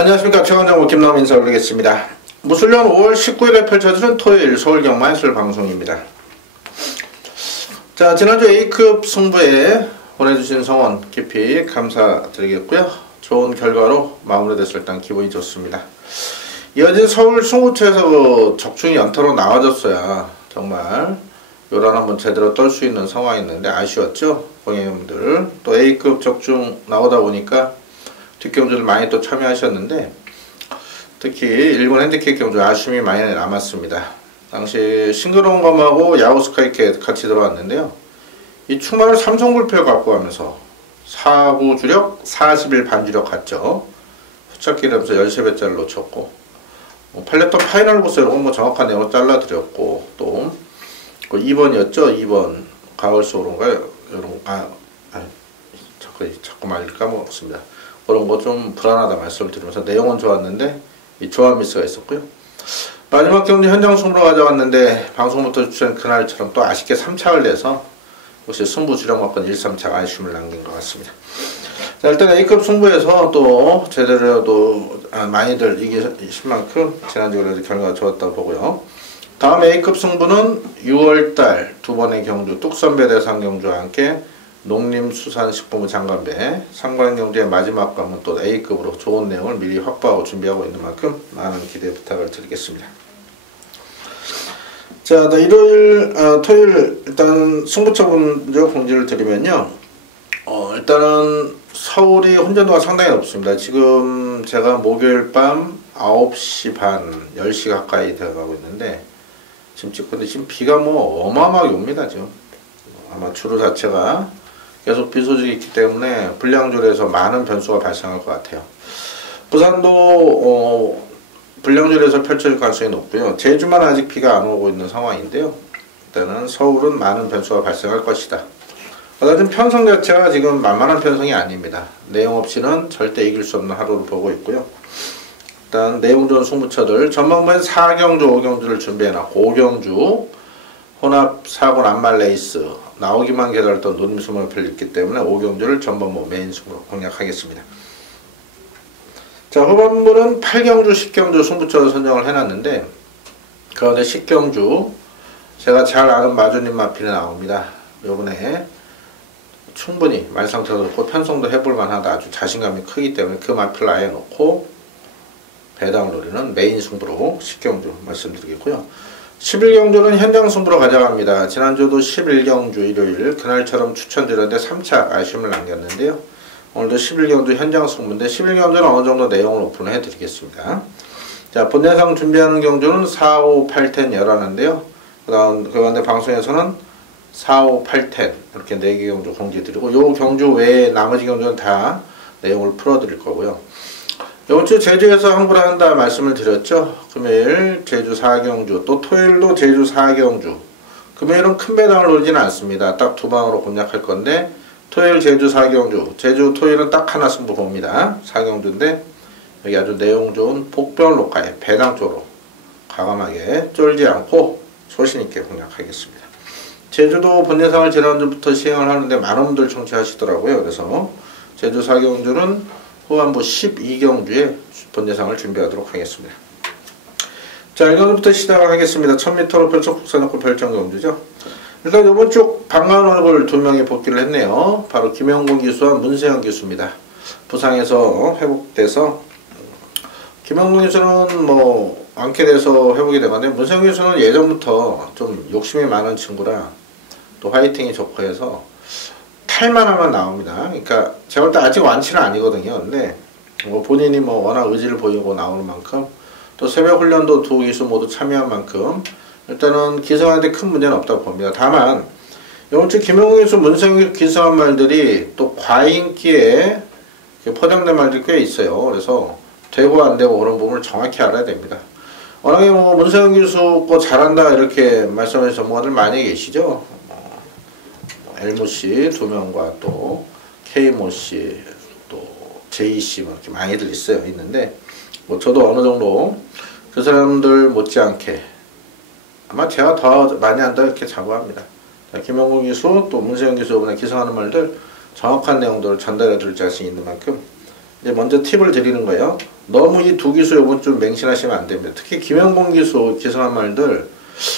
안녕하십니까. 최강정보 김나무 인사 올리겠습니다. 무술년 5월 19일에 펼쳐지는 토요일 서울경마해설 방송입니다. 자, 지난주 A급 승부에 보내주신 성원 깊이 감사드리겠고요. 좋은 결과로 마무리돼서 일단 기분이 좋습니다. 이어진 서울 승구처에서 그 적중이 연타로 나와줬어야 정말 요란 한번 제대로 떨 수 있는 상황이었는데 아쉬웠죠. 공예님들 또 A급 적중 나오다 보니까 뒷경주를 많이 또 참여하셨는데 특히 일본 핸디캡 경주 아쉬움이 많이 남았습니다. 당시 싱그러운 검하고 야오스카이께 같이 들어왔는데요. 이 충마를 삼성불패를 갖고 가면서 4부 주력, 41 반주력 갔죠. 후착기라면서 13배짜리를 놓쳤고 8렙터 파이널 보스 이런 거 정확한 내용을 잘라드렸고 또 2번이었죠. 2번 가을소로인가요? 이런 자꾸 말 까먹었습니다. 그런 거 좀 불안하다 말씀을 드리면서 내용은 좋았는데 이 조합 미스가 있었고요. 마지막 경기 현장 승부로 가져갔는데 방송부터 주최한 그날처럼 또 아쉽게 3착을 내서 역시 승부 주력만큼 1, 3착 아쉬움을 남긴 것 같습니다. 자, 일단 A급 승부에서 또 제대로도 많이들 이기신 만큼 지난주에 그래도 결과가 좋았다고 보고요. 다음 A급 승부는 6월달 두 번의 경주 뚝선배 대상 경주와 함께 농림수산식품부 장관배 상관경주의 마지막 관문 또 A급으로 좋은 내용을 미리 확보하고 준비하고 있는 만큼 많은 기대 부탁을 드리겠습니다. 자, 일요일, 토요일 일단 승부처 먼저 공지를 드리면요. 일단은 서울이 혼전도가 상당히 높습니다. 지금 제가 목요일 밤 9시 반, 10시 가까이 되어가고 있는데 지금 찍고 지금 비가 뭐 어마어마하게 옵니다. 지금 아마 주로 자체가 계속 비 소식이 있기 때문에 불량줄에서 많은 변수가 발생할 것 같아요. 부산도 불량줄에서 펼쳐질 가능성이 높고요. 제주만 아직 비가 안 오고 있는 상황인데요. 일단은 서울은 많은 변수가 발생할 것이다. 어쨌든 편성 자체가 지금 만만한 편성이 아닙니다. 내용 없이는 절대 이길 수 없는 하루를 보고 있고요. 일단 내용 좋은 승부처들 전반부에는 4경주, 5경주를 준비해놨고 5경주 혼합 사고 낱말 레이스 나오기만 기다렸던 논미수목표를 있기 때문에 5경주를 전반부 메인 승부로 공략하겠습니다. 자, 후반부는 8경주, 10경주 승부처를 선정을 해놨는데 그 가운데 10경주 제가 잘 아는 마주님 마필이 나옵니다. 요번에 충분히 말상태도 그렇고 편성도 해볼만 하다 아주 자신감이 크기 때문에 그 마필을 아예 놓고 배당을 노리는 메인 승부로 10경주 말씀드리겠고요. 11경주는 현장 승부로 가져갑니다. 지난주도 11경주 일요일 그날처럼 추천드렸는데 3착 아쉬움을 남겼는데요. 오늘도 11경주 현장 승부인데 11경주는 어느 정도 내용을 오픈해 드리겠습니다. 자, 본대상 준비하는 경주는 4, 5, 8, 10 열하는데요. 그 가운데 방송에서는 4, 5, 8, 10 이렇게 4개 경주 공지 드리고 요 경주 외에 나머지 경주는 다 내용을 풀어 드릴 거고요. 이번 주 제주에서 항구를 한다 말씀을 드렸죠. 금요일 제주 4경주 또 토요일도 제주 4경주 금요일은 큰 배당을 노리지는 않습니다. 딱 두 방으로 공략할 건데 토요일 제주 4경주 제주 토요일은 딱 하나 승부 봅니다. 4경주인데 여기 아주 내용 좋은 복별 녹화에 배당 쪽으로 과감하게 쫄지 않고 소신있게 공략하겠습니다. 제주도 본예상을 지난주부터 시행을 하는데 많은 분들 청취하시더라고요. 그래서 제주 4경주는 후반부 12경주에 본예상을 준비하도록 하겠습니다. 자, 1경주부터 시작을 하겠습니다. 1000m로 펼쳐 국산학교 별정경주죠. 일단 이번 주 반가운 얼굴 두 명이 복귀를 했네요. 바로 김영곤 기수와 문세영 기수입니다. 부상에서 회복돼서 김영곤 기수는 뭐 안게 돼서 회복이 된 건데 문세영 기수는 예전부터 좀 욕심이 많은 친구라 또 화이팅이 좋고 해서 탈만 하면 나옵니다. 그러니까 제가 볼 때 아직 완치는 아니거든요. 근데 뭐 본인이 뭐 워낙 의지를 보이고 나오는 만큼 또 새벽 훈련도 두 기수 모두 참여한 만큼 일단은 기성하는데 큰 문제는 없다고 봅니다. 다만 이번 주 김영웅 기수, 문세영 기수한 말들이 또 과인기에 포장된 말들이 꽤 있어요. 그래서 되고 안 되고 그런 부분을 정확히 알아야 됩니다. 워낙에 뭐 문세영 기수 거 잘한다 이렇게 말씀하시는 전문가들 많이 계시죠. 엘모씨 두 명과 또 케이모씨 또 제이씨 이렇게 많이들 있는데 뭐 저도 어느 정도 그 사람들 못지않게 아마 제가 더 많이 한다 이렇게 자부합니다. 김영국 기수 또 문세영 기수 이번에 기성하는 말들 정확한 내용들을 전달해 드릴 자신이 있는 만큼 이제 먼저 팁을 드리는 거예요. 너무 이 두 기수 요번 좀 맹신하시면 안 됩니다. 특히 김영봉 기수 기승한 말들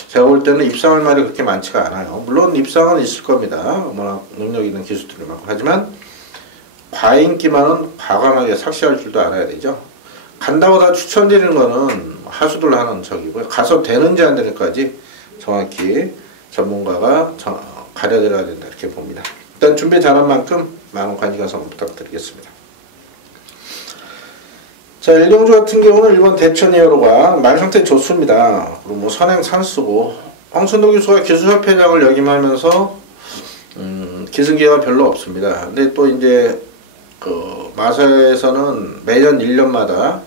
제가 볼 때는 입상할 말이 그렇게 많지가 않아요. 물론 입상은 있을 겁니다. 워낙 능력 있는 기수들이 많고. 하지만 과인기만은 과감하게 삭시할 줄도 알아야 되죠. 간다고 다 추천드리는 거는 하수들 하는 척이고요. 가서 되는지 안 되는지까지 정확히 전문가가 가려드려야 된다 이렇게 봅니다. 일단 준비 잘한 만큼 많은 관심 가성 부탁드리겠습니다. 자, 일용주 같은 경우는 1번 대천 이어로가 말 상태 좋습니다. 그리고 뭐 선행 산수고 황순도 기수가 기수협회장을 역임하면서 기승기회가 별로 없습니다. 근데 또 이제 그 마사에서는 매년 1년마다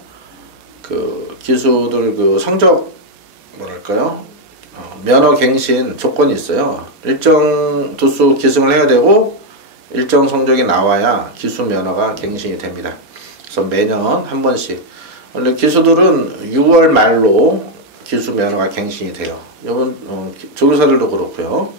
그 기수들 그 성적 뭐랄까요 면허 갱신 조건이 있어요. 일정 두수 기승을 해야 되고 일정 성적이 나와야 기수 면허가 갱신이 됩니다. 그래서 매년 한 번씩 원래 기수들은 6월 말로 기수 면허가 갱신이 돼요. 이번 조교사들도 그렇고요.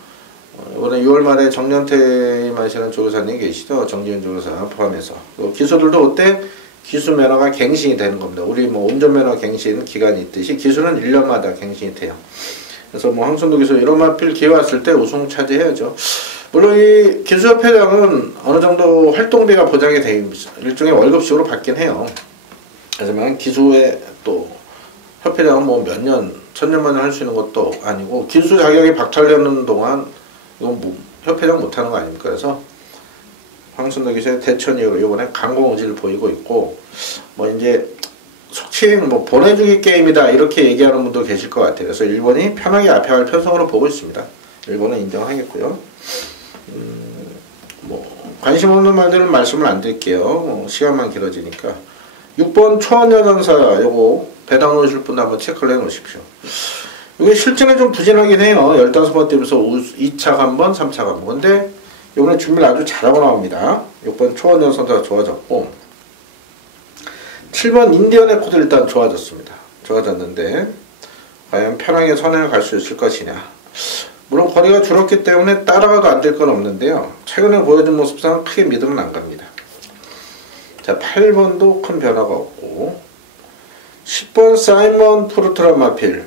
이번에 6월 말에 정년퇴 마시는 조교사님 계시죠? 정지현 조교사 포함해서 기수들도 그때 기수 면허가 갱신이 되는 겁니다. 우리 뭐 운전면허 갱신 기간이 있듯이 기수는 1년마다 갱신이 돼요. 그래서 뭐 황순도 기수 이런 마필 기회 왔을 때 우승 차지해야죠. 물론 이 기수협회장은 어느 정도 활동비가 보장이 돼 일종의 월급식으로 받긴 해요. 하지만 기수의 또 협회장은 뭐 몇 년, 천년 만에 할 수 있는 것도 아니고 기수 자격이 박탈되는 동안 이건 뭐 협회장 못하는 거 아닙니까? 그래서 황순도 기수의 대천 이후로 이번에 강공 의지를 보이고 있고 뭐 이제 속칭 뭐 보내주기 게임이다 이렇게 얘기하는 분도 계실 것 같아요. 그래서 일본이 편하게 앞에 갈 편성으로 보고 있습니다. 일본은 인정하겠고요. 뭐 관심 없는 말들은 말씀을 안 드릴게요. 시간만 길어지니까 6번 초원여전사 요거 배당 놓으실 분 한번 체크를 해 놓으십시오. 이게 실전에 좀 부진하긴 해요. 15번 뛰면서 2차 한번 3차 한번. 근데 이번에 준비를 아주 잘하고 나옵니다. 6번 초원여전사가 좋아졌고 7번 인디언의 코드 일단 좋아졌습니다. 좋아졌는데 과연 편하게 선행을 갈 수 있을 것이냐. 물론 거리가 줄었기 때문에 따라가도 안 될 건 없는데요. 최근에 보여준 모습상 크게 믿으면 안 갑니다. 자, 8번도 큰 변화가 없고 10번 사이먼 프루트라 마필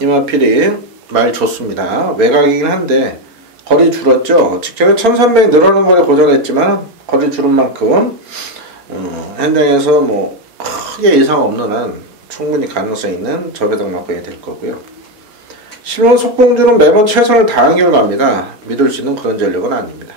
이 마필이 말 좋습니다. 외곽이긴 한데 거리 줄었죠. 직전에 1300 늘어나는 거리 고전했지만 거리 줄은 만큼 현장에서 뭐 크게 이상 없는 한 충분히 가능성 있는 저배당 막공이 될 거고요. 10번 속공주는 매번 최선을 다한 결과입니다. 믿을 수 있는 그런 전력은 아닙니다.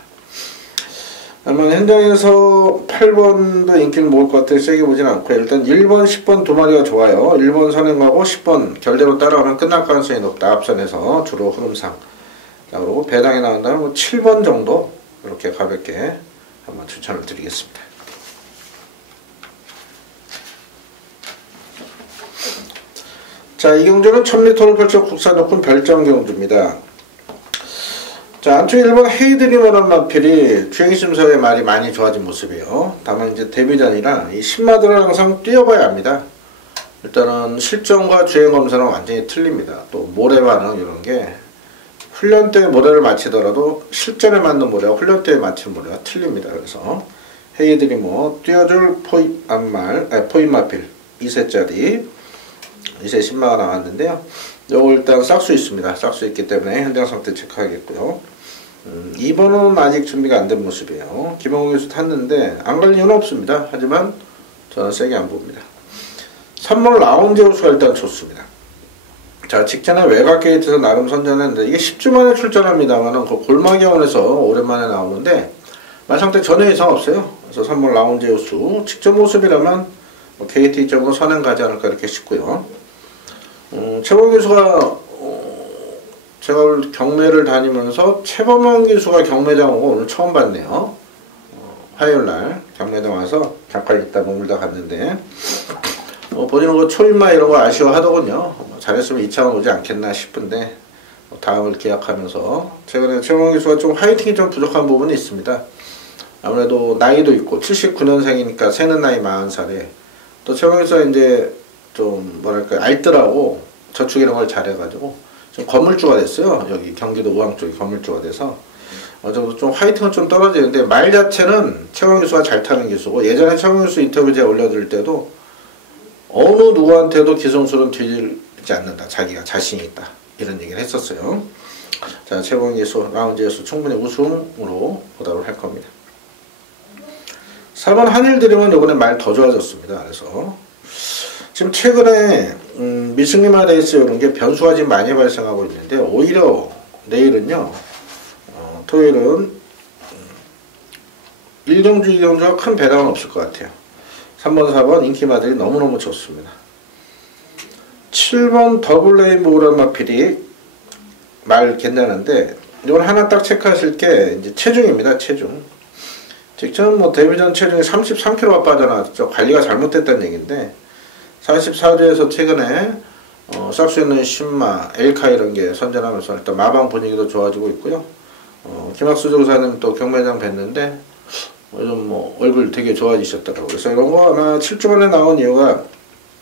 아마 현장에서 8번도 인기를 모을 것 같아서 세게 보진 않고 일단 1번, 10번 두 마리가 좋아요. 1번 선행하고 10번 결대로 따라오면 끝날 가능성이 높다. 앞선에서 주로 흐름상. 자, 그리고 배당이 나온다면 뭐 7번 정도 이렇게 가볍게 한번 추천을 드리겠습니다. 자, 이 경주는 1000m를 펼쳐 국산 오픈 별정 경주입니다. 자, 안쪽 1번 헤이드리머란 마필이 주행심사의 말이 많이 좋아진 모습이에요. 다만 이제 데뷔전이라 이 10마들은 항상 뛰어봐야 합니다. 일단은 실전과 주행 검사는 완전히 틀립니다. 또 모래 반응 이런 게 훈련 때 모래를 맞히더라도 실전에 맞는 모래와 훈련 때 맞힌 모래가 틀립니다. 그래서 헤이드리머 뛰어줄 포인 마필 2세짜리 2세 10마가 나왔는데요. 요거 일단 싹수 있습니다. 싹수 있기 때문에 현장 상태 체크하겠고요. 2번은 아직 준비가 안 된 모습이에요. 김영호 교수 탔는데 안 갈 이유는 없습니다. 하지만 저는 세게 안 봅니다. 3번 라운지 호수가 일단 좋습니다. 자, 직전에 외곽 게이트에서 나름 선전했는데 이게 10주 만에 출전합니다만 그 골마기원에서 오랜만에 나오는데 말 상태 전혀 이상 없어요. 그래서 3번 라운지 호수 직전 모습이라면 뭐 KT 쪽으로 선행 가지 않을까 이렇게 싶고요. 최범 기수가 제가 경매를 다니면서 최범현 기수가 경매장 오고 오늘 처음 봤네요. 화요일날 경매장 와서 잠깐 있다 머물다 갔는데 본인은 그 초인마 이런 거 아쉬워하더군요. 잘했으면 2차원 오지 않겠나 싶은데 다음을 기약하면서 최근에 최범현 기수가 좀 화이팅이 좀 부족한 부분이 있습니다. 아무래도 나이도 있고 79년생이니까 새는 나이 40살에 또 최범현 기수가 이제 좀 뭐랄까 알뜰하고 저축 이런 걸 잘해가지고 좀 건물주가 됐어요. 여기 경기도 우왕 쪽이 건물주가 돼서 어느 정도 좀 화이팅은 좀 떨어지는데 말 자체는 최범 기수가 잘 타는 기수고 예전에 최범 기수 인터뷰 제가 올려드릴 때도 어느 누구한테도 기성술은 뒤지지 않는다. 자기가 자신이 있다. 이런 얘기를 했었어요. 자, 최봉기수 라운지에서 충분히 우승으로 보답을 할 겁니다. 4번 한일드림은 이번에 말 더 좋아졌습니다. 그래서 지금 최근에 미승리마 레이스 이런 게 변수가 지금 많이 발생하고 있는데 오히려 내일은요, 토요일은 1경주, 2경주가 큰 배당은 없을 것 같아요. 3번, 4번 인기마들이 너무너무 좋습니다. 7번 더블 레인보우란 마필이 말 괜찮은데 이건 하나 딱 체크하실 게 이제 체중입니다. 체중. 직전 뭐 데뷔 전 체중이 33kg가 빠져나왔죠. 관리가 잘못됐다는 얘기인데 44주에서 최근에 싹 수 있는 신마, 엘카 이런 게 선전하면서 일단 마방 분위기도 좋아지고 있고요. 김학수 조사님 또 경매장 뵀는데 요즘 뭐 얼굴 되게 좋아지셨더라고요. 그래서 이런 거 아마 7주 만에 나온 이유가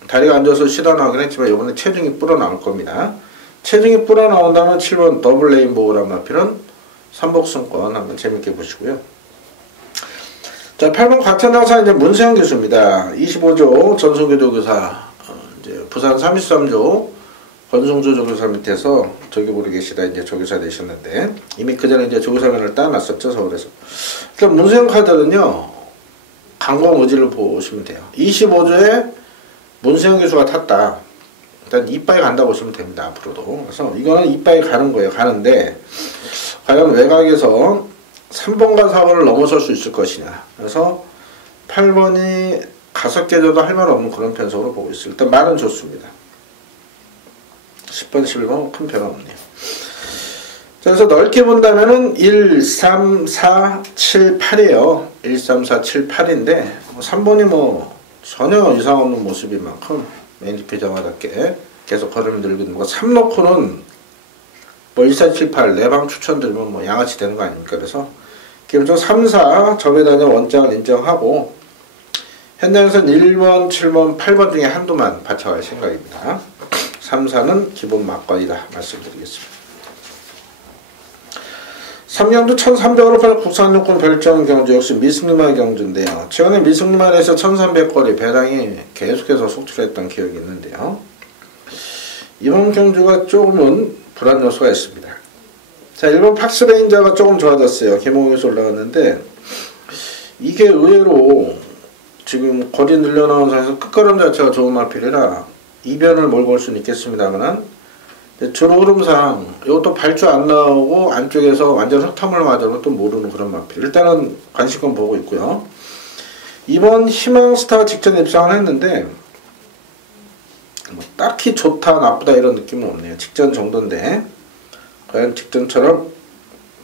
다리가 앉아서 쉬다 나오긴 했지만 이번에 체중이 불어 나올 겁니다. 체중이 불어 나온다면 7번 더블 레인보우란 마필은 삼복승권 한번 재밌게 보시고요. 자, 8번 과천장사 이제 문세영 교수입니다. 25조 전승교조교사, 이제 부산 33조 권승조 조교사 밑에서 조교부로 계시다 이제 조교사 되셨는데 이미 그 전에 이제 조교사면을 따놨었죠, 서울에서. 그러니까 문세영 카드는요, 강공 의지를 보시면 돼요. 25조에 문세영 교수가 탔다. 일단 이빠이 간다고 보시면 됩니다, 앞으로도. 그래서 이거는 이빠이 가는 거예요. 가는데 과연 외곽에서 3번과 4번을 넘어설 수 있을 것이냐. 그래서 8번이 가서 깨져도 할 말 없는 그런 편성으로 보고 있어요. 일단 말은 좋습니다. 10번, 11번 큰 변화 없네요. 자, 그래서 넓게 본다면은 1, 3, 4, 7, 8이에요. 1, 3, 4, 7, 8인데 3번이 뭐 전혀 이상 없는 모습인 만큼 메인지피자마답게 계속 걸음이 늘고 있는 거. 3 놓고는 뭐 1, 4, 7, 8 4방 추천드리면 뭐 양아치 되는 거 아닙니까? 그래서 기본적으로 3, 4 접에다가 원장을 인정하고 현장에서는 1번, 7번, 8번 중에 한두만 받쳐갈 생각입니다. 3, 4는 기본 막걸리다 말씀드리겠습니다. 3경주 1300으로 팔 국산유권 별정 경주 역시 미승리마 경주인데요. 최근에 미승리마에서 1300거리 배당이 계속해서 속출했던 기억이 있는데요. 이번 경주가 조금은 불안 요소가 있습니다. 자, 1번 팍스레인저가 조금 좋아졌어요. 개몽에서 올라갔는데 이게 의외로 지금 거리 늘려나온 상에서 끝걸음 자체가 좋은 마필이라 이변을 몰고 올 수는 있겠습니다만 주로 흐름상 이것도 발주 안 나오고 안쪽에서 완전 흙탕물 맞아도 또 모르는 그런 마필. 일단은 관심권 보고 있고요. 이번 희망스타 직전 입상을 했는데 뭐 딱히 좋다 나쁘다 이런 느낌은 없네요. 직전 정도인데 과연 직전처럼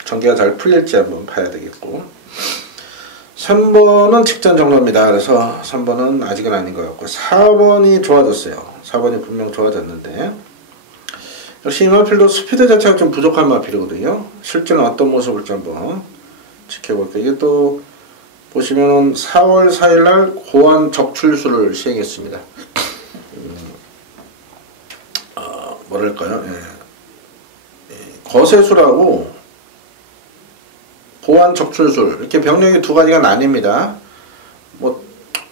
전개가 잘 풀릴지 한번 봐야 되겠고 3번은 직전 정도입니다. 그래서 3번은 아직은 아닌 것 같고 4번이 좋아졌어요. 4번이 분명 좋아졌는데 역시 이 마필도 스피드 자체가 좀 부족한 마필이거든요. 실제는 어떤 모습을지 한번 지켜볼게요. 이게 또 보시면은 4월 4일날 고안 적출수를 시행했습니다. 뭐랄까요? 거세수라고 고안 적출술 이렇게 병력이 두 가지가 나뉩니다. 뭐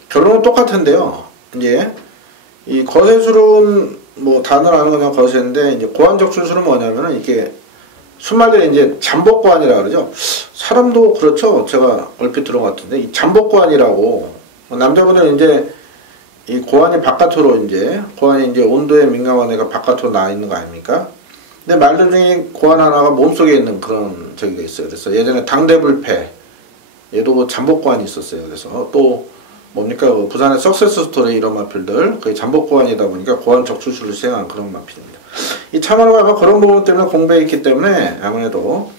결론은 똑같은데요. 이제 이 거세술은 뭐 단어를 아는 거냐 거세인데 이제 고안 적출술은 뭐냐면은 이게 순말대로 이제 잠복고안이라 그러죠. 사람도 그렇죠. 제가 얼핏 들은 것 같은데 이 잠복고안이라고 남자분들은 이제 이 고안이 바깥으로 고안이 이제 온도에 민감한 애가 바깥으로 나와 있는 거 아닙니까? 근데 말들 중에 고안 하나가 몸속에 있는 그런 저기가 있어요. 그래서 예전에 당대불패 얘도 그 잠복고안이 있었어요. 그래서 또 뭡니까 부산의 석세스 스토리 이런 마필들 거의 잠복고안이다 보니까 고안 적출술을 시행한 그런 마필입니다. 이 참으로 아마 그런 부분 때문에 공부해 있기 때문에 아무래도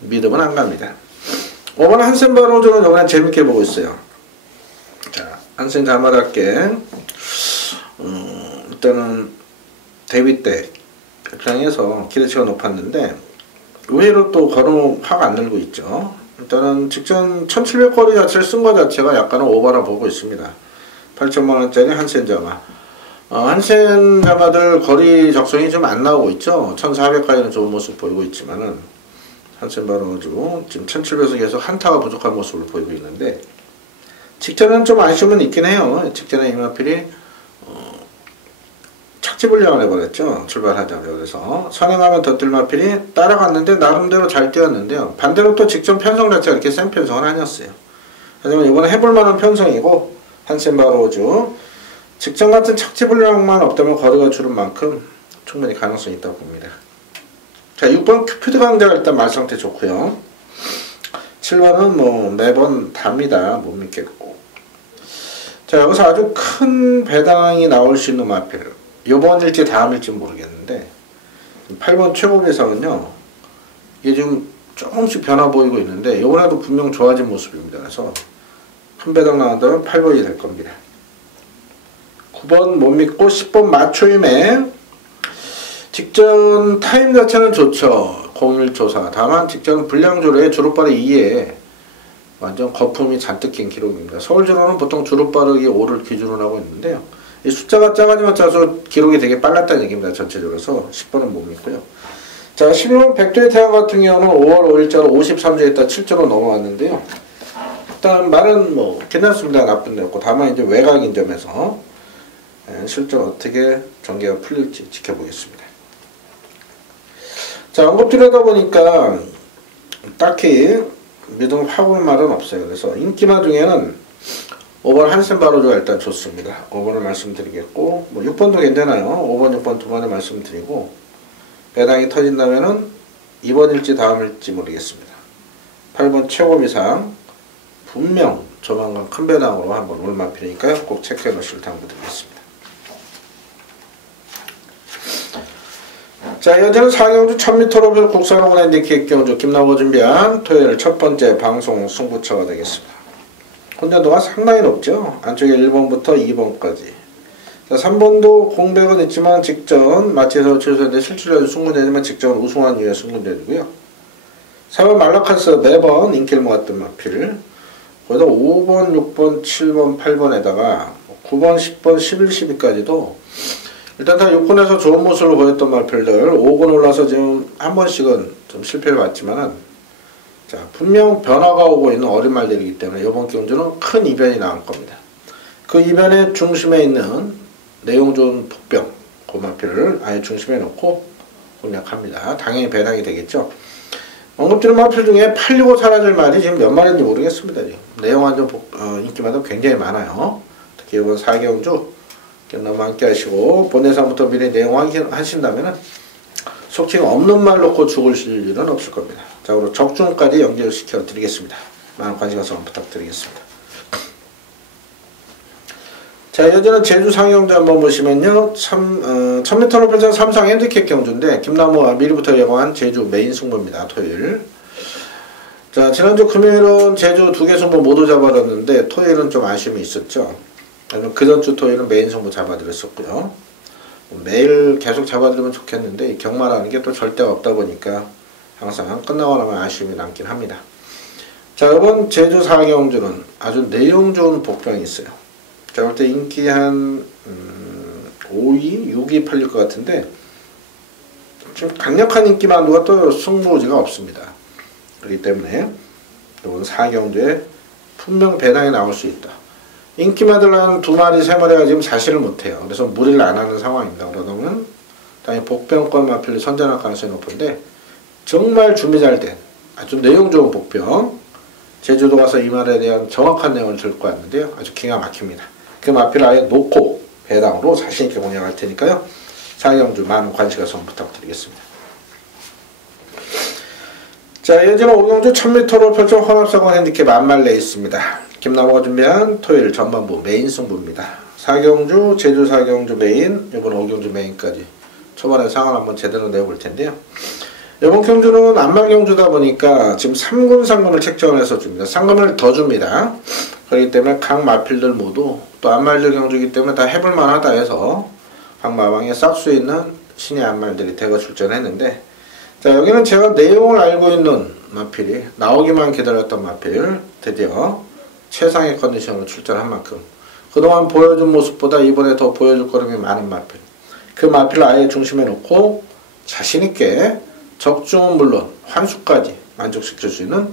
믿음은 안 갑니다. 5번 한센 바로즈는 이번엔 재밌게 보고 있어요. 자, 한센 자마답게 일단은 데뷔 때 입장에서 기대치가 높았는데 의외로 또 걸음 확 안 늘고 있죠. 일단은 직전 1700거리 자체를 쓴 것 자체가 약간은 오버라 보고 있습니다. 8천만원짜리 한센 자마. 한센 자마들 거리 적성이 좀 안 나오고 있죠. 1400까지는 좋은 모습 보이고 있지만은 한센 바로즈 지금 1700에서 계속 한타가 부족한 모습을 보이고 있는데 직전은 좀 아쉬움은 있긴 해요. 직전에 이마필이 착지불량을 해버렸죠. 출발하자마자. 그래서 선행하면 더 뛸 마필이 따라갔는데 나름대로 잘 뛰었는데요. 반대로 또 직전 편성 자체가 이렇게 센 편성은 아니었어요. 하지만 이번에 해볼만한 편성이고 한센바로우주 직전 같은 착지불량만 없다면 거리가 줄은 만큼 충분히 가능성이 있다고 봅니다. 자, 6번 큐피드 강자가 일단 말 상태 좋고요. 7번은 뭐 매번 답니다. 못 믿겠고. 자, 여기서 아주 큰 배당이 나올 수 있는 마필. 요번일지 다음일지 모르겠는데 8번 최고 배상은요. 이게 지금 조금씩 변화 보이고 있는데 요번에도 분명 좋아진 모습입니다. 그래서 큰 배당 나온다면 8번이 될 겁니다. 9번 못 믿고 10번 맞초임에 직전 타임 자체는 좋죠. 01조사. 다만 직전 불량조례 주루빠르 2에 완전 거품이 잔뜩 낀 기록입니다. 서울주로는 보통 주루빠르기 5를 기준으로 하고 있는데요. 이 숫자가 작아지면 짜서 기록이 되게 빨랐다는 얘기입니다. 전체적으로. 그래서 10번은 못 믿고요. 자, 11번 백두의 태양 같은 경우는 5월 5일자로 53주에 있다 7조로 넘어왔는데요. 일단 말은 뭐 괜찮습니다. 나쁜 데 없고. 다만 이제 외곽인 점에서 실제로 어떻게 전개가 풀릴지 지켜보겠습니다. 자, 언급드리다 보니까 딱히 믿음 확 올 말은 없어요. 그래서 인기마 중에는 5번 한센바로즈가 일단 좋습니다. 5번을 말씀드리겠고, 뭐 6번도 괜찮아요. 5번, 6번 두 번에 말씀드리고, 배당이 터진다면은 2번일지 다음일지 모르겠습니다. 8번 최고비상, 분명 조만간 큰 배당으로 한번 올 마필이니까요. 꼭 체크해 놓으실 당부드리겠습니다. 자, 현재는 4경주 1000m로 국산호원 핸디캡 경주 김남호 준비한 토요일 첫 번째 방송 승부처가 되겠습니다. 혼전도가 상당히 높죠. 안쪽에 1번부터 2번까지. 자, 3번도 공백은 있지만 직전 마치에서 출전인데 실질적으로 승군대지만 직전 우승한 이후에 승군대이고요. 4번 말라카스 매번 인기를 모았던 마필. 거기다 5번, 6번, 7번, 8번에다가 9번, 10번, 11, 12까지도 일단 다 6번에서 좋은 모습을 보였던 마필들 5번 올라서 지금 한 번씩은 좀 실패를 봤지만은 자, 분명 변화가 오고 있는 어린 말들이기 때문에 이번 경주는 큰 이변이 나올 겁니다. 그 이변의 중심에 있는 내용 좋은 복병 그 마필을 아예 중심에 놓고 공략합니다. 당연히 배당이 되겠죠. 언급드린 마필 중에 팔리고 사라질 말이 지금 몇 마리인지 모르겠습니다. 지금. 내용 완전 인기마다 굉장히 많아요. 특히 이번 4경주 너무 함께 하시고 본예상부터 미리 내용 확인하신다면 속칭 없는 말 놓고 죽으실 일은 없을 겁니다. 자, 그리고 적중까지 연결시켜 드리겠습니다. 많은 관심과 성원 부탁드리겠습니다. 자, 여전히 제주 상경주 한번 보시면요. 1000m 로펠전 3상 핸디캡 경주인데 김남호가 미리부터 예고한 제주 메인 승부입니다. 토요일. 자, 지난주 금요일은 제주 2개 승부 모두 잡아줬는데 토요일은 좀 아쉬움이 있었죠. 그 전주 토요일은 메인 승부 잡아드렸었고요. 매일 계속 잡아드리면 좋겠는데 경마라는 게 또 절대 없다 보니까 항상 끝나고 나면 아쉬움이 남긴 합니다. 자, 이번 제주 4경주는 아주 내용 좋은 복병이 있어요. 자, 볼 때 인기 한 5위, 6위 팔릴 것 같은데 좀 강력한 인기만두가 또 승부지가 없습니다. 그렇기 때문에 이번 4경주에 분명 배당이 나올 수 있다. 인기마들은 2마리, 3마리가 지금 자신을 못해요. 그래서 무리를 안 하는 상황입니다. 그러면 당연히 복병권 마필이 선전할 가능성이 높은데 정말 준비 잘 된 아주 내용 좋은 복병 제주도 가서 이 말에 대한 정확한 내용을 들고 왔는데요. 아주 기가 막힙니다. 그 마필을 아예 놓고 배당으로 자신있게 공략할 테니까요. 4경주 많은 관심과 성원 부탁드리겠습니다. 자, 현재는 5경주 1000m로 펼쳐 혼합사건 핸디캡 안말레 있습니다. 김남호가 준비한 토요일 전반부 메인 승부입니다. 4경주, 제주 4경주 메인, 이번 5경주 메인까지 초반에 상황 한번 제대로 내볼 텐데요. 이번 경주는 안말경주다 보니까 지금 3군 상금을 책정을 해서 줍니다. 상금을 더 줍니다. 그렇기 때문에 각 마필들 모두 또 안말들 경주이기 때문에 다 해볼만 하다 해서 각 마방에 싹수 있는 신의 안말들이 대거 출전했는데 자, 여기는 제가 내용을 알고 있는 마필이 나오기만 기다렸던 마필 드디어 최상의 컨디션으로 출전한 만큼 그동안 보여준 모습보다 이번에 더 보여줄 거름이 많은 마필 그 마필을 아예 중심에 놓고 자신있게 적중은 물론 환수까지 만족시킬 수 있는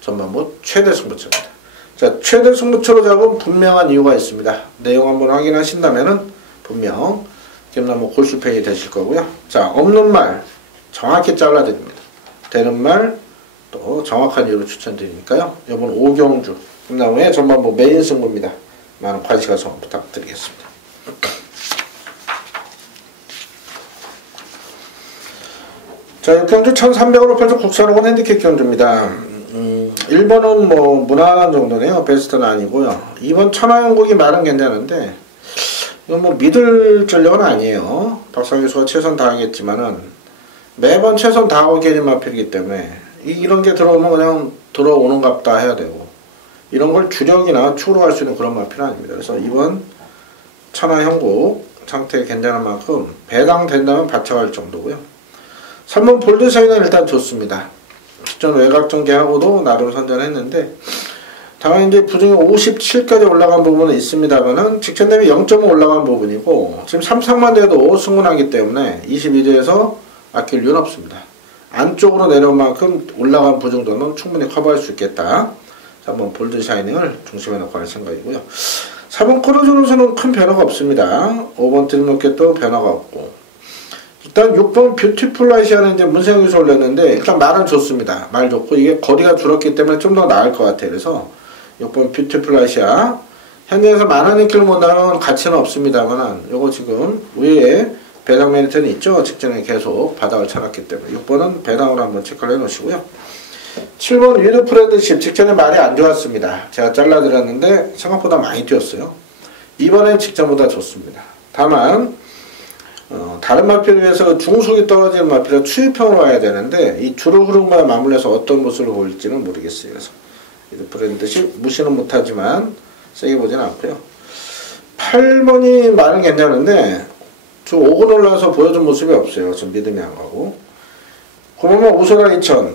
전반부 최대 승부처입니다. 자, 최대 승부처로 잡은 분명한 이유가 있습니다. 내용 한번 확인하신다면은 분명 김나무 골수팽이 되실 거고요. 자, 없는 말 정확히 잘라드립니다. 되는 말 또 정확한 이유로 추천드리니까요. 이번 오경주 김나무의 전반부 메인 승부입니다. 많은 관심과 성원 부탁드리겠습니다. 자, 6경주 1300으로 펼쳐 국산호건 핸디캡 경주입니다. 1번은 뭐 무난한 정도네요. 베스트는 아니고요. 2번 천하영국이 말은 괜찮은데 이건 뭐 믿을 전력은 아니에요. 박상규수가 최선 다하겠지만은 매번 최선 다하고 계린 마필이기 때문에 이런 게 들어오면 그냥 들어오는갑다 해야 되고, 이런 걸 주력이나 축으로 할 수 있는 그런 마필은 아닙니다. 그래서 2번 천하형국 상태 괜찮은 만큼 배당된다면 받쳐갈 정도고요. 3번 볼드샤인은 일단 좋습니다. 직전 외곽 전개하고도 나름 선전했는데, 다만 이제 부중이 57까지 올라간 부분은 있습니다만은 직전 대비 0.5 올라간 부분이고, 지금 3상만 돼도 승분하기 때문에 22대에서 아낄 이유는 없습니다. 안쪽으로 내려온 만큼 올라간 부중도는 충분히 커버할 수 있겠다. 자, 한번 볼드 샤이닝을 중심에 놓고 할 생각이고요. 4번 크루즈로서는 큰 변화가 없습니다. 5번 드림로켓도 변화가 없고, 일단 6번 뷰티풀 아시아는 이제 문세영에서 올렸는데 일단 말은 좋습니다. 말 좋고 이게 거리가 줄었기 때문에 좀 더 나을 것 같아요. 그래서 6번 뷰티풀 아시아 현장에서 만원 인기를 못 나가는 가치는 없습니다만 요거 지금 위에 배당 메리트는 있죠. 직전에 계속 바닥을 쳐놨기 때문에 6번은 배당으로 한번 체크를 해 놓으시고요. 7번 위드 프렌드십 직전에 말이 안 좋았습니다. 제가 잘라드렸는데 생각보다 많이 뛰었어요. 이번엔 직전보다 좋습니다. 다만 다른 마필에 비해서 중속이 떨어지는 마필에 추입형으로 와야 되는데 이 주로 흐름과 맞물려서 어떤 모습을 보일지는 모르겠어요. 그래서 위드 프렌드십 무시는 못하지만 세게 보진 않고요. 8번이 말은 괜찮은데 좀 5군 올라와서 보여준 모습이 없어요. 좀 믿음이 안 가고. 그러면 우소라 2000.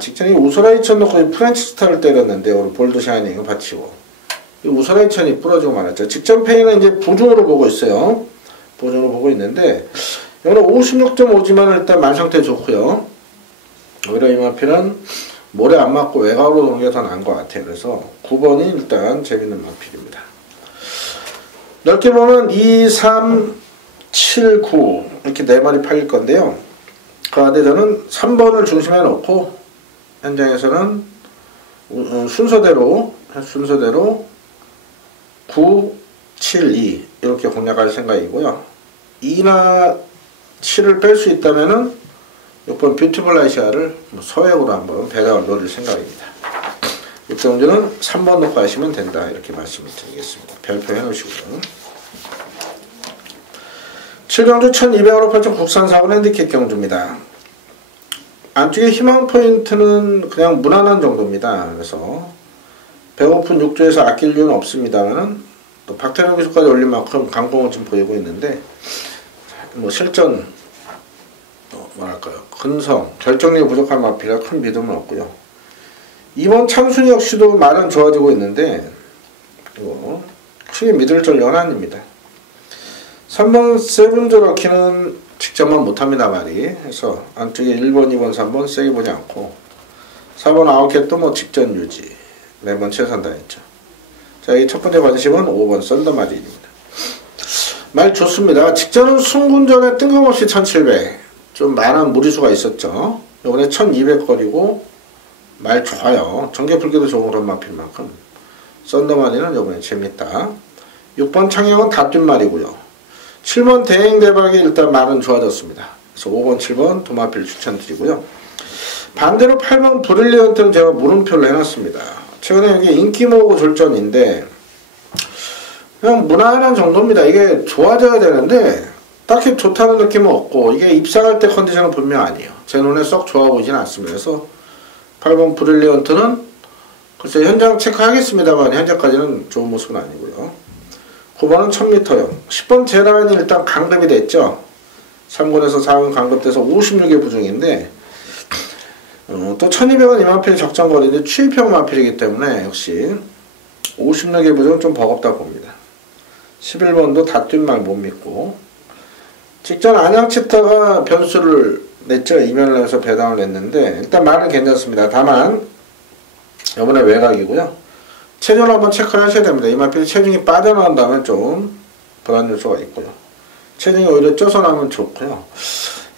직전에 우소라 2000 넣고 프렌치 스타를 때렸는데 오늘 볼드 샤이닝을 받치고 이 우소라 2000이 부러지고 말았죠. 직전 페이는 이제 부중으로 보고 있어요. 부중으로 보고 있는데 여기는 56.5지만 일단 만상태 좋고요. 오히려 이 마필은 모래 안 맞고 외곽으로 도는 게 더 나은 것 같아요. 그래서 9번이 일단 재밌는 마필입니다. 넓게 보면 2, 3, 7, 9 이렇게 4마리 팔릴 건데요. 그 안에 저는 3번을 중심에 놓고 현장에서는 순서대로 9, 7, 2 이렇게 공략할 생각이고요. 2나 7을 뺄 수 있다면은 6번 뷰티풀 아시아를 서액으로 한번 배당을 넣을 생각입니다. 6경주는 3번 놓고 하시면 된다 이렇게 말씀을 드리겠습니다. 별표 해놓으시고요. 7경주 1200으로 펼친 국산 4번 핸디캡 경주입니다. 안쪽에 희망 포인트는 그냥 무난한 정도입니다. 그래서 배고픈 6조에서 아낄 이유는 없습니다만 또 박태령 기수까지 올린 만큼 강공은 좀 보이고 있는데 뭐 실전 뭐랄까요 근성 결정력이 부족한 마필이라 큰 믿음은 없고요. 이번 창순이 역시도 말은 좋아지고 있는데 이거 크게 믿을 전력은 아닙니다. 3번 세븐저럭키는 직접만 못합니다 말이. 그래서 안쪽에 1번, 2번, 3번 세게 보지 않고 4번 아웃캣도 뭐 직전 유지 매번 최선 다했죠. 자, 이 첫 번째 관심은 5번 썬더마진입니다. 말 좋습니다. 직전은 순군전에 뜬금없이 1700 좀 많은 무리수가 있었죠. 이번에 1200거리고 말 좋아요. 전개풀기도 좋은 그런 마필 만큼 썬더마진은 이번에 재밌다. 6번 창영은 다 뛴 말이고요. 7번 대행대박이 일단 말은 좋아졌습니다. 그래서 5번, 7번 도마필 추천드리고요. 반대로 8번 브릴리언트는 제가 물음표를 해놨습니다. 최근에 여기 인기 모으고 졸전인데 그냥 무난한 정도입니다. 이게 좋아져야 되는데 딱히 좋다는 느낌은 없고 이게 입상할 때 컨디션은 분명 아니에요. 제 눈에 썩 좋아 보이진 않습니다. 그래서 8번 브릴리언트는 글쎄 현장 체크하겠습니다만 현재까지는 좋은 모습은 아니고요. 9번은 1000m형. 10번 제라인이 일단 강급이 됐죠. 3군에서 4군 강급돼서 56의 부중인데 또 1200은 이만필이 적정거리인데 추입형 마필이기 때문에 역시 56의 부중은 좀 버겁다 봅니다. 11번도 다 뛴 말 못 믿고 직전 안양치타가 변수를 냈죠. 이면을 해서 배당을 냈는데 일단 말은 괜찮습니다. 다만 이번에 외곽이고요. 체중을 한번 체크를 하셔야 됩니다. 이 마필이 체중이 빠져나온다면 좀 불안 요소가 있고요. 체중이 오히려 쪄서 나면 좋고요.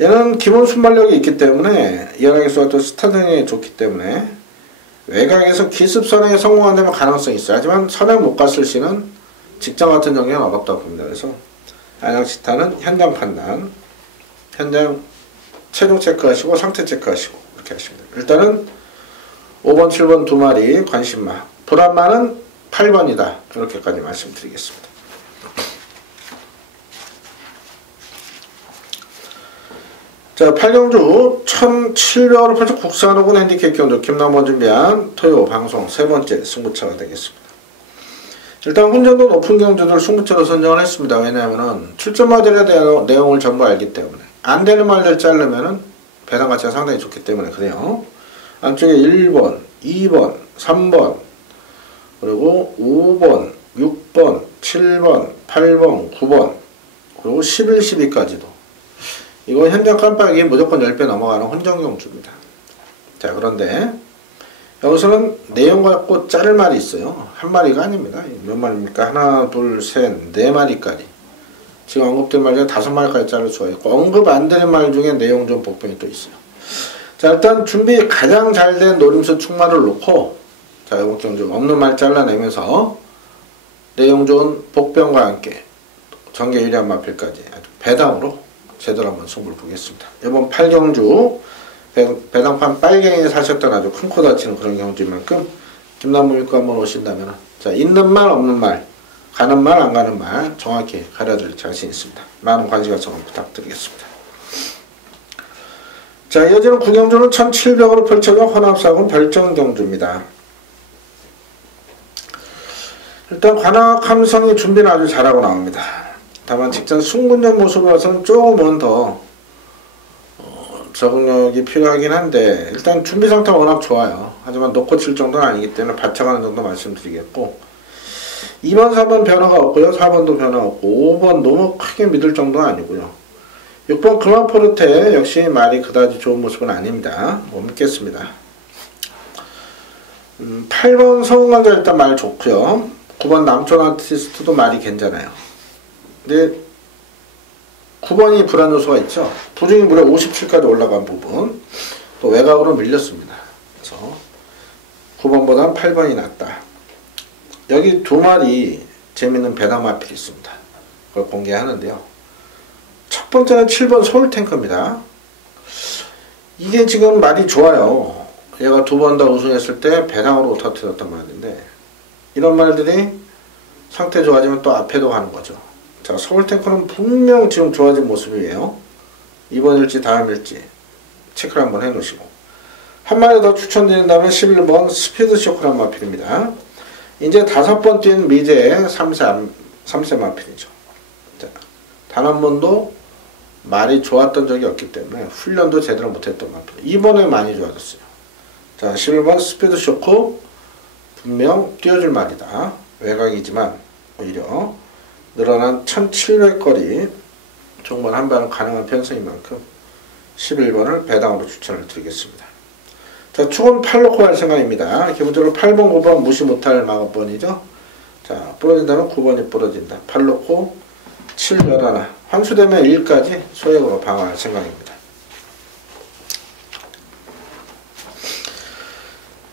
얘는 기본 순발력이 있기 때문에 이완하기수가 또 스타팅이 좋기 때문에 외곽에서 기습 선행에 성공한다면 가능성이 있어요. 하지만 선행 못 갔을 시는 직장 같은 경우에는 어렵다고 봅니다. 그래서 안양시타는 현장 판단, 현장 체중 체크하시고 상태 체크하시고 이렇게 하십니다. 일단은 5번, 7번 두 마리 관심마, 불안마는 8번이다. 이렇게까지 말씀드리겠습니다. 자, 8경주 1700으로 펼쳐 국산 혹은 핸디캡 경주 김남원 준비한 토요 방송 세 번째 승부차가 되겠습니다. 일단 혼전도 높은 경주들 승부차로 선정을 했습니다. 왜냐하면 출전마들의 내용을 전부 알기 때문에 안 되는 말들 자르면은 배당 가치가 상당히 좋기 때문에 그래요. 안쪽에 1번, 2번, 3번, 그리고 5번, 6번, 7번, 8번, 9번, 그리고 11, 12까지도. 이거 현장 깜빡이 무조건 10배 넘어가는 혼전경주입니다. 자, 그런데 여기서는 내용 갖고 자를 말이 있어요. 한 마리가 아닙니다. 몇 마리입니까? 하나, 둘, 셋, 네 마리까지. 지금 언급된 말 중에 5마리까지 자를 수가 있고, 언급 안 되는 말 중에 내용 좀 복병이 또 있어요. 자, 일단 준비 가장 잘 된 노림수 충마를 놓고, 자, 이번 경주 없는 말 잘라내면서 내용 좋은 복병과 함께 전개 유리한 마필까지 아주 배당으로 제대로 한번 승부를 보겠습니다. 이번 8경주 배당판 빨갱이에 사셨던 아주 큰 코 다치는 그런 경주인 만큼 김남무 믿고 한번 오신다면 자, 있는 말 없는 말, 가는 말 안 가는 말 정확히 가려드릴 자신 있습니다. 많은 관심과 성원 부탁드리겠습니다. 자, 이어지는 9경주는 1700으로 펼쳐진 혼합사군 별정경주입니다. 일단 관악 함성이 준비는 아주 잘하고 나옵니다. 다만 직전 승군전 모습을 봐서는 조금은 더 적응력이 필요하긴 한데 일단 준비 상태가 워낙 좋아요. 하지만 놓고 칠 정도는 아니기 때문에 바쳐가는 정도 말씀드리겠고 2번, 3번 변화가 없고요. 4번도 변화 없고 5번 너무 크게 믿을 정도는 아니고요. 6번 그만포르테 역시 말이 그다지 좋은 모습은 아닙니다. 못 믿겠습니다. 8번 서운관자 일단 말 좋고요. 9번 남촌 아티스트도 말이 괜찮아요. 근데 9번이 불안 요소가 있죠. 부중이 무려 57까지 올라간 부분 또 외곽으로 밀렸습니다. 그래서 9번보다는 8번이 낫다. 여기 두 마리 재밌는 배당 마필이 있습니다. 그걸 공개하는데요. 첫 번째는 7번 서울탱크입니다. 이게 지금 말이 좋아요. 얘가 두 번 다 우승했을 때 배당으로 터뜨렸단 말인데 이런 말들이 상태 좋아지면 또 앞에도 가는 거죠. 자, 서울탱크는 분명 지금 좋아진 모습이에요. 이번일지 다음일지 체크를 한번 해놓으시고 한 마리 더 추천드린다면 11번 스피드 쇼크란 마필입니다. 이제 5번 뛴 미제의 3세 마필이죠. 자, 단 한 번도 말이 좋았던 적이 없기 때문에 훈련도 제대로 못했던 마필. 이번에 많이 좋아졌어요. 자, 11번 스피드 쇼크 분명 뛰어줄 말이다. 외곽이지만 오히려 늘어난 1700거리 종반 한 발은 가능한 편성인 만큼 11번을 배당으로 추천을 드리겠습니다. 자, 축은 8놓고 할 생각입니다. 기본적으로 8번, 9번 무시 못할 마감번이죠. 자, 부러진다면 9번이 부러진다. 8놓고 7, 11 환수되면 1까지 소액으로 방어할 생각입니다.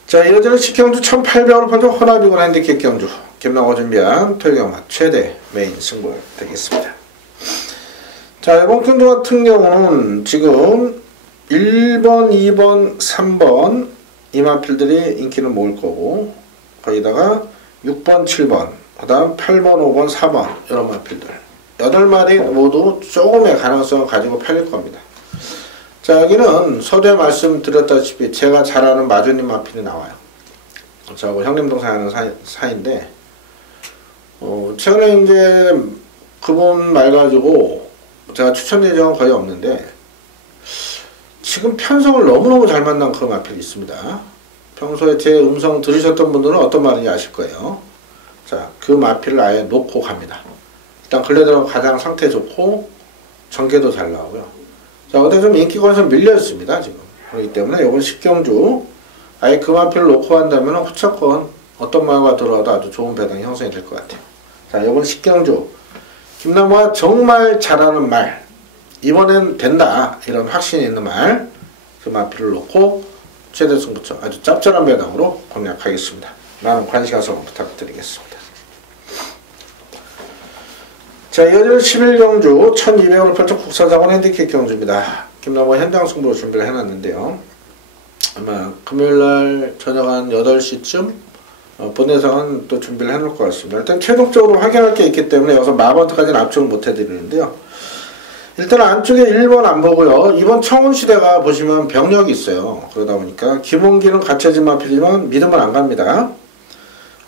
자, 이어지는 10경주 1800으로 펼쳐 혼합이군 핸디캡 경주 김남호 준비한 토요경마 최대 메인 승부 되겠습니다. 자, 이번 경주 같은 경우는 지금 1번, 2번, 3번 이 마필들이 인기를 모을 거고 거기다가 6번, 7번 그 다음 8번, 5번, 4번 이런 마필들 8마리 모두 조금의 가능성을 가지고 팔릴 겁니다. 자, 여기는 서두에 말씀드렸다시피 제가 잘 아는 마주님 마필이 나와요. 저하고 형님 동생 하는 사이인데 최근에 이제 그분 말 가지고 제가 추천 예정은 거의 없는데 지금 편성을 너무너무 잘 만난 그런 마필이 있습니다. 평소에 제 음성 들으셨던 분들은 어떤 말인지 아실 거예요. 자, 그 마필을 아예 놓고 갑니다. 일단 근래 들어 가장 상태 좋고 전개도 잘 나오고요. 자, 근데 좀 인기권에서 밀려있습니다, 지금. 그렇기 때문에 이번 10경주 아예 그 마필을 놓고 한다면 후차권 어떤 말과 들어와도 아주 좋은 배당이 형성이 될 것 같아요. 자, 이번 10경주 김나무가 정말 잘하는 말, 이번엔 된다 이런 확신이 있는 말, 그 마필을 놓고 최대 승부처 아주 짭짤한 배당으로 공략하겠습니다. 많은 관심가서 부탁드리겠습니다. 자, 이어지는 11경주 1200원을 펼쳐 국사장원 핸디캡 경주입니다. 김나무가 현장 승부로 준비를 해놨는데요. 아마 금요일날 저녁 한 8시쯤 본예상은 또 준비를 해놓을 것 같습니다. 일단 최종적으로 확인할 게 있기 때문에 여기서 마번트까지는 압축을 못 해드리는데요. 일단 안쪽에 1번 안 보고요. 이번 청운시대가 보시면 병력이 있어요. 그러다 보니까 기본기는 갖춰진 마필이지만 믿음은 안 갑니다.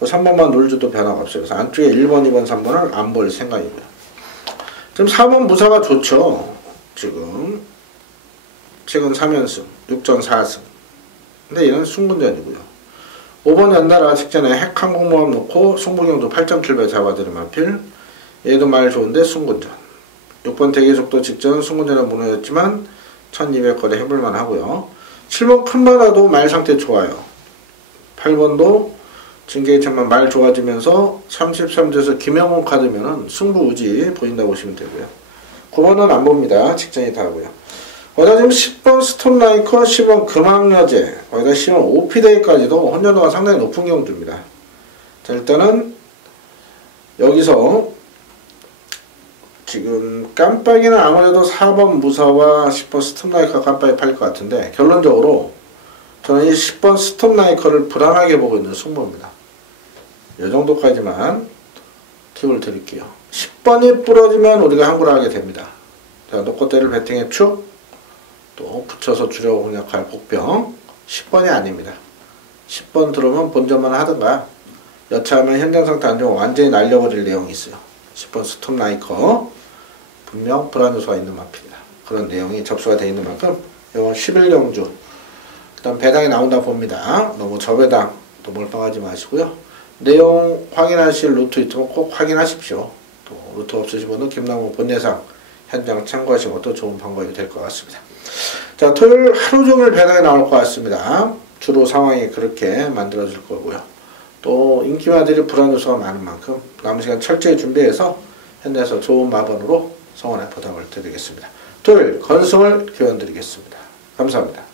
3번만 놀주도 변화가 없어요. 그래서 안쪽에 1번, 2번, 3번은 안 볼 생각이고요. 지금 4번 무사가 좋죠. 지금 최근 3연승, 6전 4승. 근데 얘는 승분전이고요. 5번 연달아 직전에 핵항공모함 놓고 승부경도 8.7배 잡아들인 마필. 얘도 말 좋은데 승군전. 6번 대기속도 직전 승군전에 무너졌지만 1200거리 해볼만 하고요. 7번 큰바다도 말 상태 좋아요. 8번도 진계이천만 말 좋아지면서 33조에서 김영훈 카드면은 승부우지 보인다고 보시면 되고요. 9번은 안 봅니다. 직전이 다 하고요. 거기다 지금 10번 스톱라이커, 10번 금왕여제, 거기다 10번 오피데이까지도 혼전도가 상당히 높은 경주입니다. 자, 일단은 여기서 지금 깜빡이는 아무래도 4번 무사와 10번 스톱라이커 깜빡이 팔릴 것 같은데 결론적으로 저는 이 10번 스톱라이커를 불안하게 보고 있는 승부입니다. 이 정도까지만 팁을 드릴게요. 10번이 부러지면 우리가 항구를 하게 됩니다. 자, 노코대를 배팅에 축, 또 붙여서 주려고 공략할 복병. 10번이 아닙니다. 10번 들어오면 본전만 하든가 여차하면 현장 상태 안 좋으면 완전히 날려버릴 내용이 있어요. 10번 스톱라이커 분명 불안 요소가 있는 마필이다. 그런 내용이 접수가 되어 있는 만큼 이건 11경주 일단 배당이 나온다 봅니다. 너무 저배당 또 몰빵하지 마시고요. 내용 확인하실 루트 있으면 꼭 확인하십시오. 또 루트 없으신 분은 김나무 본예상 현장 참고하시는 것도 좋은 방법이 될 것 같습니다. 자, 토요일 하루 종일 배당이 나올 것 같습니다. 주로 상황이 그렇게 만들어질 거고요. 또 인기마들이 불안 요소가 많은 만큼 남은 시간 철저히 준비해서 현장에서 좋은 마번으로 성원에 보답을 드리겠습니다. 토요일 건승을 교원 드리겠습니다. 감사합니다.